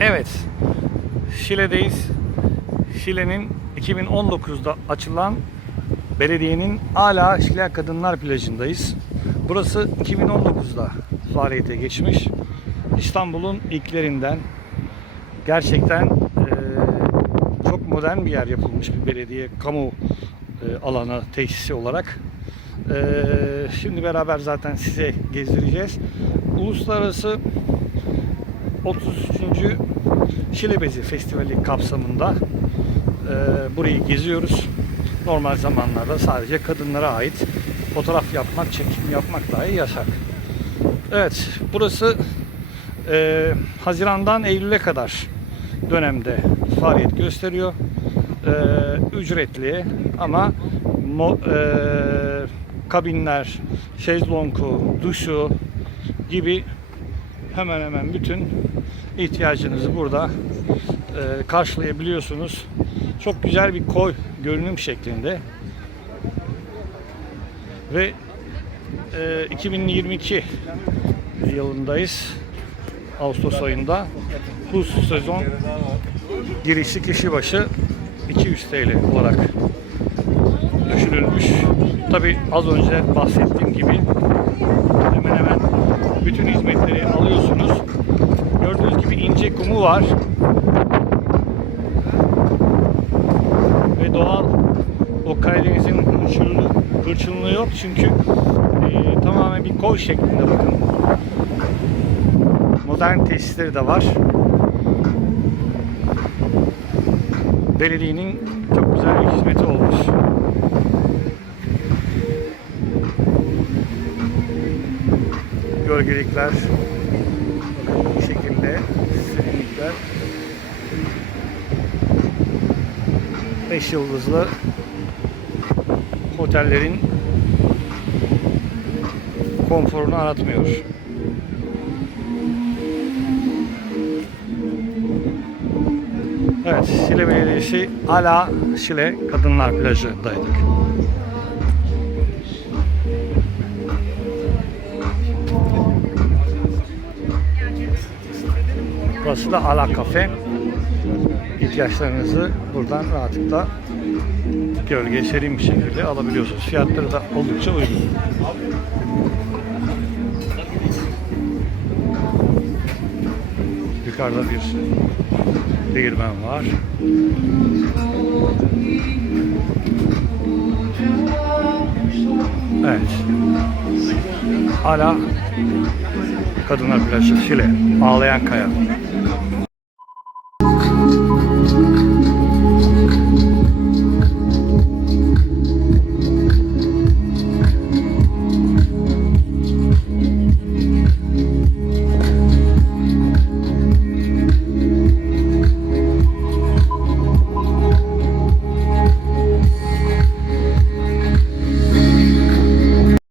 Evet, Şile'deyiz. Şile'nin 2019'da açılan belediyenin Ala Şile Kadınlar Plajı'ndayız. Burası 2019'da faaliyete geçmiş. İstanbul'un ilklerinden gerçekten çok modern bir yer yapılmış bir belediye kamu eee, alanı tesisi olarak. Şimdi beraber zaten size gezdireceğiz. Uluslararası 33. Şilebezi Festivali kapsamında e, burayı geziyoruz. Normal zamanlarda sadece kadınlara ait fotoğraf yapmak, çekim yapmak dahi yasak. Evet, burası e, Haziran'dan Eylül'e kadar dönemde faaliyet gösteriyor. E, ücretli ama mo, e, kabinler, şezlongu, duşu gibi hemen hemen bütün ihtiyacınızı burada e, karşılayabiliyorsunuz. Çok güzel bir koy görünüm şeklinde. Ve e, 2022 yılındayız. Ağustos ayında. Bu sezon girişi kişi başı 200 TL olarak düşünülmüş. Tabi az önce bahsettiğim gibi bütün hizmetleri alıyorsunuz. Gördüğünüz gibi ince kumu var. Ve doğal o Karadeniz'in hırçınlığı, hırçınlığı yok çünkü e, tamamen bir koy şeklinde bakın. Modern tesisleri de var. Belediyenin çok güzel bir hizmeti olmuş. Gölgelikler bu şekilde serinlikler 5 yıldızlı otellerin konforunu aratmıyor. Evet, Şile Belediyesi Ala Şile Kadınlar Plajı'ndaydık. Burası da Ala Kafe. İhtiyaçlarınızı buradan rahatlıkla gölge serin bir şekilde alabiliyorsunuz. Fiyatları da oldukça uygun. Yukarıda bir değirmen var. Evet. Ala Kadınlar Plajı Şile. Ağlayan Kaya.